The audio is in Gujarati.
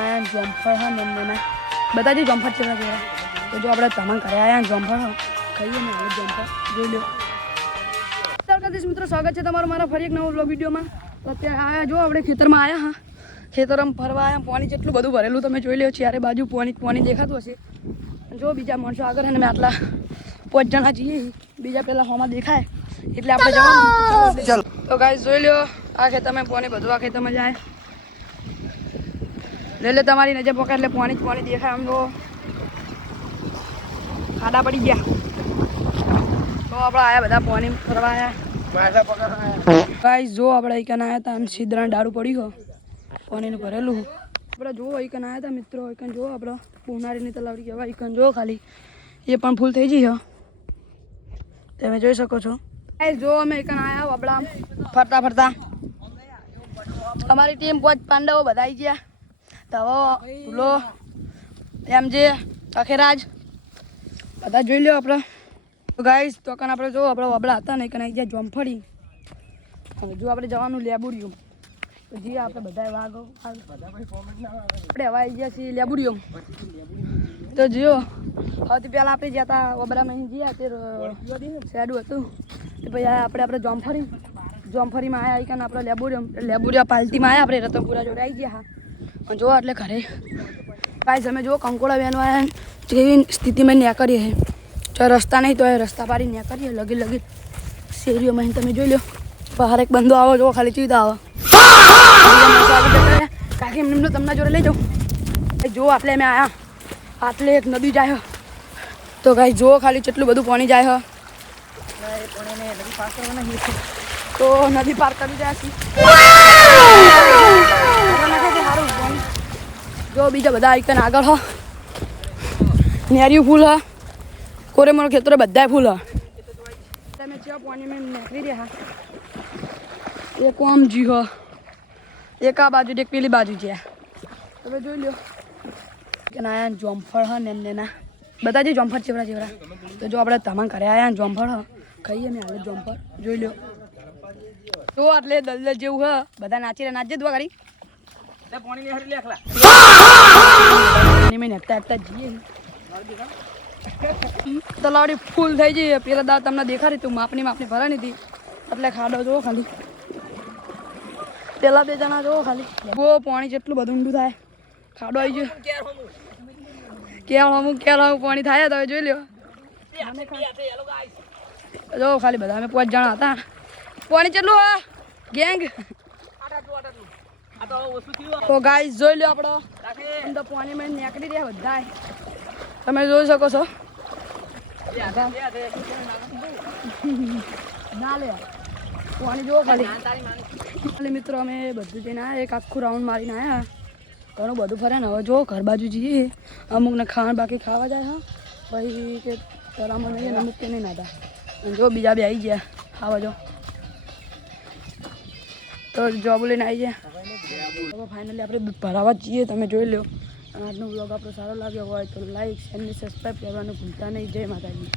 આયા જોમફળ હા ને બધા જ જોમફળ છે તો જો આપણે તમામ ઘરે આયા જોમફળ ખાઈએ ને હવે જોમફળ જોઈ લો. સરકારદેશ મિત્રો, સ્વાગત છે તમારું મારા ફરી એક નવો બ્લોગ વિડીયોમાં. તો અત્યારે આયા જો આપણે ખેતરમાં આવ્યા હા, ખેતરમાં ફરવા આવ્યા. પાણી જેટલું બધું ભરેલું તમે જોઈ લો. ચારે બાજુ પાણી દેખાતું હશે. જો બીજા માણસો આગળ ને મેં આટલા 5 જણા જઈએ, બીજા પેલા હોમાં દેખાય એટલે આપણે જવાનું. ચાલો તો ગાઈસ જોઈ લો, આ ખેતરમાં પાણી બધું આ ખેતરમાં જાય. લે તમારી નજર પકડ એટલે પાણી દેખાય. આમ તો ખાડા પડી ગયા તો આપણે આયા બધા પાણી ફરવા આવ્યા. ગાઈસ જો આપણે અહીં આવ્યા હતા, સિદ્ધરાને દારૂ પડ્યું પાણીનું ભરેલું. આપણે જો અહીં આવ્યા હતા મિત્રો, અહીં જો આપણે પૂનારીની તલાવડી કહેવાય. અહીં જો ખાલી એ પણ ફૂલ થઈ ગઈ છે, તમે જોઈ શકો છો. જો અમે અહીં આવ્યા આપણા ફરતા ફરતા. અમારી ટીમ 5 પાંડવો બધા આવી ગયા. તવો ભૂલો એમ જે અખેરાજ બધા જોઈ લો આપણે. તો ગાઈસ તો કાન આપણે જો આપણે વબડા હતા ને કને ગયા જોમફળી. અને જો આપણે જવાનું લેબુડિયમ. તો જે આપણે બધા વાગો આપણે હવા આવી ગયા છીએ લેબુડિયમ. તો જો સૌથી પહેલાં આપણે જ્યાં હતા વબડામાં ગયા તે શેડું હતું. તો પછી આપણે જોમફળીમાં આવ્યા કાને આપણે લેબુડિયા પાલટીમાં આવ્યા. આપણે રતનપુરા જોડે આવી ગયા હા. જો એટલે ઘરે ગાઈસ અમે જો કંકોડા બેનવા આવ્યા જેવી સ્થિતિમાં ન્યા કરીએ. જો રસ્તા નહીં તો એ રસ્તા પાડી ન્યા કરીએ. લગી શેરીઓમાં તમે જોઈ લો. બહાર એક બંદો આવો જો ખાલી ચીતા આવે કાકી એમને તમને જોડે લઈ જાઉં. જો આટલે અમે આવ્યા, આટલે એક નદી જાય. તો ગાઈસ જો ખાલી કેટલું બધું પાણી જાય. તો નદી પાર કરી જાય છે. જો બીજા બધા આઈકન આગળ હ નેરિયું ફૂલ હ, કોરે મોર ખેતરો બધા ફૂલ હ. તમે ચા પાણી મેં નીકળી રહ્યા. એક આમ જી હ, એક આ બાજુ એક પેલી બાજુ છે. તમે જોઈ લો કે ના જોમફળ હ ને એમને ના બધા જે જોમફળ ચેવડા. તો જો આપણે તમામ ઘરે આવ્યા જોમફળ હ ખાઈએ મેં હાલ જોમફળ જોઈ લો. તો એટલે દલદલ જેવું હ, બધા નાચે દુઆ કરી તલાવડી ફૂલ થઈ જઈએ. પેલા દાળ તમને દેખાડી તું માપની ભરાની હતી એટલે ખાડો જોવો ખાલી. પેલા 2 જણા જોવો ખાલી. બહુ પાણી જેટલું બધું ઊંડું થાય. ખાડો આવી ગયો કેળ પાણી થાય. તો જોઈ લો જો ખાલી બધા અમે 5 જણા હતા. પાણી કેટલું હા ગેંગ. તો ગાઈસ જોઈ લો આપણે તો પાણીમાં નીકળી રહ્યા બધા. તમે જોઈ શકો છો. ના લે પાણી જોવો ખાલી. મિત્રો અમે બધું જઈને આવ્યા, એક આખું રાઉન્ડ મારીને આવ્યા. ઘણું બધું ફરે ને હવે જો ઘર બાજુ જઈએ. અમુકને ખાવાનું બાકી ખાવા જાય હા, પછી કે તરામાં નહીં અમુક કે નહીં નાતા. જો બીજા બે આવી ગયા ખાવા. જો તો જોબ લઈને આવી જાય. હવે ફાઇનલી આપણે દૂધ ભરાવા જઈએ. તમે જોઈ લો. આજનો બ્લોગ આપણો સારો લાગ્યો હોય તો લાઈક, શેર અને સબસ્ક્રાઈબ કરવાનું ભૂલતા નહીં. જય માતાજી.